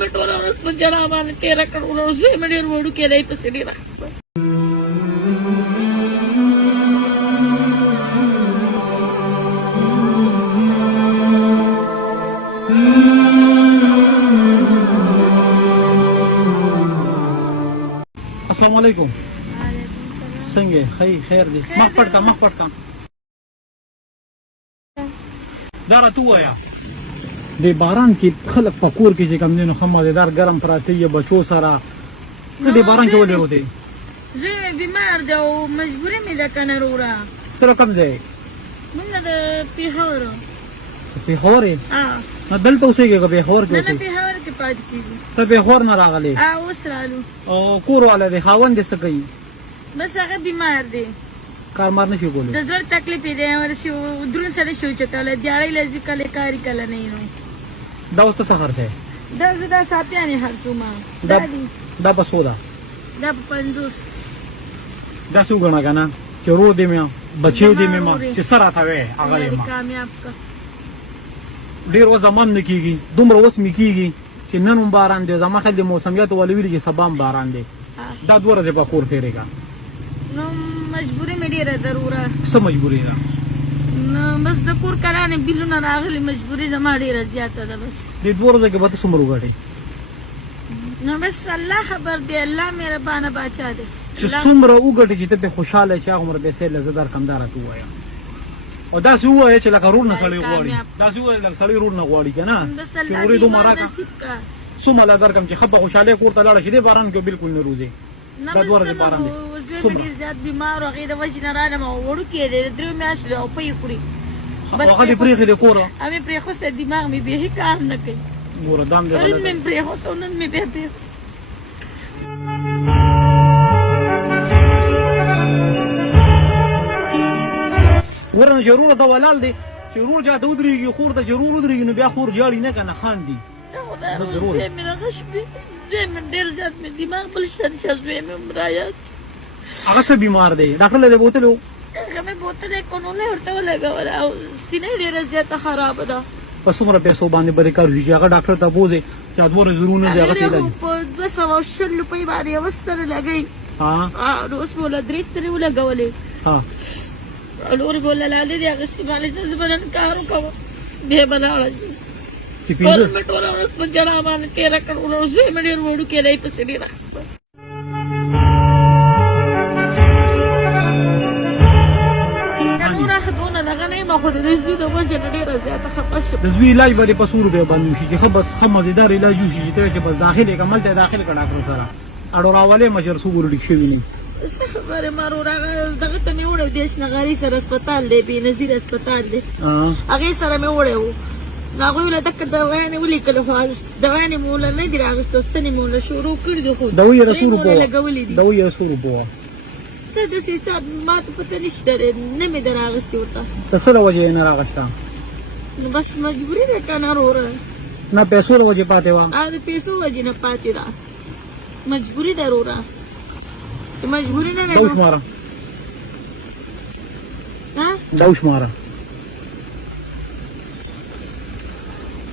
مې ټوله ورځ په ژړا باندې تېره کړ. زوی مې ډېر وړوکی دی، پسې ډېره السلام علیکم. څنګه خیر دی؟ مخ پټ کا دا راته ووایه د باران کې خلک په کور کې چې کوم دي نو ښه مزېدار ګرم پراته یې بچو سره. ته د باران کې ولې وتې؟ زوی مې بیمار دی او مجبوري مې ده که نه وروره. ته له کوم ځای؟ موږ د پېښور. پېښور یې؟ نه دلته اوسېږې که پېښور کې نه اوسېږې؟ پېښور کې پاتې کېږو. ته پېښور نه راغلې؟ اوس رالو. او کور والا دی خاوند دې څه کوي؟ بس هغه بیمار دی، کار مار نه شي کولی؟ د زړه تکلیف یې دی، ورسې دروند سړی شي اوچتولی، دیاړی له ځي کله کاري کله نه نو. دا اوس ته څه خرڅ دی؟ زه دا ساپیانې خرڅومه. دا په څو ده؟ دا په 50. داسې وګڼه که نه چې ورور دې مې بچی دې مې ما چې څه راته وایې هغه دې ما کامیاب کړه. ډېر اوس زمان نه کېږي، دومره اوس مې کېږي چې نن هم باران دی. زما خیال د موسمیاتو والو ویلي چې سبا هم باران دی. دا 2 ورځې په کور تېرېږه. نو مجبوري مې ډېره ضروره. څه مجبوري ده؟ نو بس د کور کرانې بیلونه راغلي، مجبوري زما ډېره زیاته ده. بس دې 2 ورځو کې به ته څومره وګټې؟ نو بس الله خبر دی، الله مهربانه باچا دی. چې څومره وګټې چې ته پې خوشحاله شې هغومره پیسې له زه درکړم. دا راته ووایه او داسې ووایه چې لکه رور نه سړی غواړي. داسې ووایه لکه سړی رور نه غواړي که نه چې ورور یې دومره راکړه څومره له درکړم چې ښه په خوشحالۍ کور ته لاړه شي. دې باران کې بالکل نه روځې. دا 2 ورځې باران دی. زوی مې ډېر زیات بیمار و، هغې د وجې نه رالم او وړوکی دی، 3 میاشتو دی او پۍ خوري. هغه دې پرېښې دی کوره؟ همې پرېښوستی، دماغ مې بیخي کار نه کوي. ګوره دا هم دې پرون مې پرېښوسته او نن مې بیا پرېښوسته. ګوره نو چې وروره ته ولاړ دی چې ورور چاته ودرېږي خور ته چې ورور ودرېږي نو بیا خور جاړي نه که نه خاندي. زوی مې دغه شپې زوی مې ډېر زیات مې دماغ بل شان چې زوی مې هم رایاد. هغه څه بیمار دی؟ ډاکټر له دې بوتلی و؟ هغه مې بوتلی کونوله ورته ولګوله او سینه یې ډېره زیاته خرابه ده. په څومره پیسو باندې به دې کار وشي چې هغه ډاکټر ته بوځې چې 2 ورځې ورونه دی هغه ته علاج په 260 روپۍ باندې یوه ستنه لګوي. نو اوس مې له 3 ستنې ولګولې او نورې به له لاندې دې اخېستې باندې زه به نن کار وکړم بیا به لاړه ځي. ټول مې ټوله ورځ په ژړا باندې تېره کړ. زوی مې ډېر وړوکی دی، پسې ډېره دونه دغه نه یم، خو د زوی د وجې نه ډېره زیاته خفه شوم. د زوی علاج به دې په 100 روپیو باندې وشي چې ښه بس ښه مزېدار علاج وشي چې ته چې بس داخل یې که ملته یې داخل کړه ډاکټر سره اړو راولې مچر څو ګورو ډېک شوي نه. څه خبرې مارو دغه ته مې وړی دیش نغاري سره اسپتال دی، بېنظیر اسپتال دی، هغې سره مې وړی و. نو هغوی له دکه دوايانې ولیکلې خو دوايانې مې ورله نه دي راغېستو، ستنې مې ورله شروع کړي دي خو دوی یې 100 روپیو لګولې دي. دوی یې 100 روپیو څه داسې حساب ما ته پته نشته دی، نه مې ده راغېستې ورته. د څه له وجې یې نه راغېسته؟ نو بس مجبوري ده که نه وروره؟ نه پیسو له وجې پاتې وه؟ د پیسو وجې نه پاتې ده، مجبوري ده وروره. چې مجبوري نه ده دا وشماره دا وشماره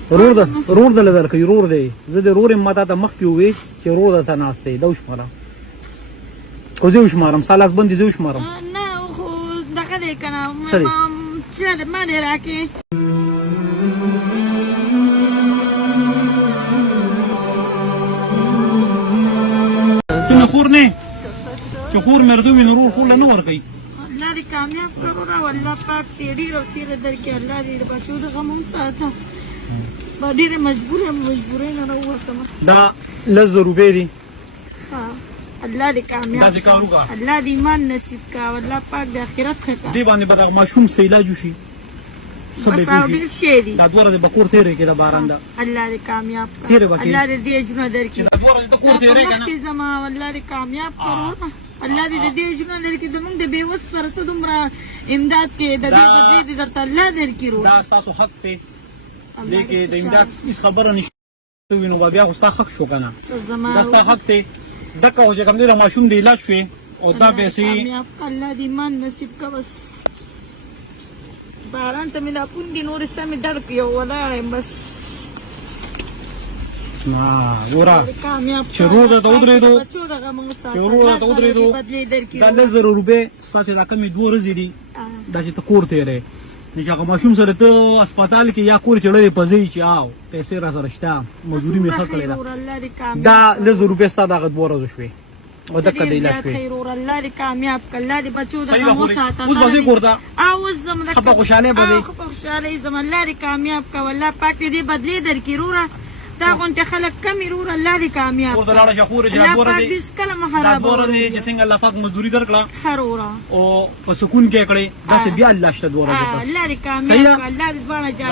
رور دله درکوي. رور دی زه د رور یم ما تا ته مخکې ووې چې رور درته ناست دی. دا وشماره خو زه وشمارم ستا لاس بند دي زه وشمارم. نه خو دغه دی که نه څه دی؟ ما دې راکړې. څنګه خور نه چې خور مردو وي نو رور خور له نه ورکوي. الله دې کامیاب کړه وروره، والله پاک دې ډېره تېره درکړي. الله دې د بچو د غم هم ساته. ډېرې مجبورۍ نه راووتمه. دا 100 روپۍ دي. الله دې کامیاب داسې کار وکړه. الله دې ایمان نصیب کړه، والله پاک د آخرت ښه کړه. دې باندې به دغه ماشوم څه علاج وشي. بس او ډېر شی دي. دا 2 ورځې به کور تېرې کړې د باران ده. الله دې کامیاب کړه. تېرې به کړې. الله دې اجرونه درکړي. دا 2 ورځې ته کور تېرې که نه زما والله دې کامیاب کړو. الله دې د دې اجرونه درکړي. زموږ د بېوس سره ته دومره امداد کې د دې بدلې دې درته الله درکړي. دا ستاسو حق دی. دې کې د امداد هېڅ خبره نشته وي نو به بیا خو ستا حق شو که نه. دا ستا حق دی. دکه خو چې کوم دی د ماشوم د علاج شوې او دا پیسې الله دې ایمان نصیب کړه. بس باران ته مې لا پوندې نورې سمې ډړ کړې او ولاړه یم. بس ګوره کامیاب چې روډ ته ودرېدو بچو دغه موږ ساتل چې روډ ته ودرېدو بدلی درکې دا 10,000 روپۍ ستا چې دا کمې 2 ورځې دي دا چې ته کور تېرې نو چې هغه ماشوم سره ته هسپتال کې یا کور چړلې په ځای چې آو پیسې را سره شته مزدوري مې ښه کړې ده دا 10,000 روپۍ ستا دغه 2 ورځو شوې او دقه دی علاج شوې خیر اور الله دې کامیاب کړه الله دې بچو دغه موږ ساتل اوس به زه کور ته اوس زم د خپه خوشحاله به دي خپه خوشحاله زم الله دې کامیاب کړه والله پاک دې بدلی درکې روره دا غونته خلک کم رور الله دې کامیاب ور دلاړه شخور جنابور دې دې سکل محراب دور دې چې څنګه الله پاک مزدوري درکړه خرورا او په سکون کې کړې دا سه بیا الله شته دوره الله دې کامیاب الله دې ځوانه جان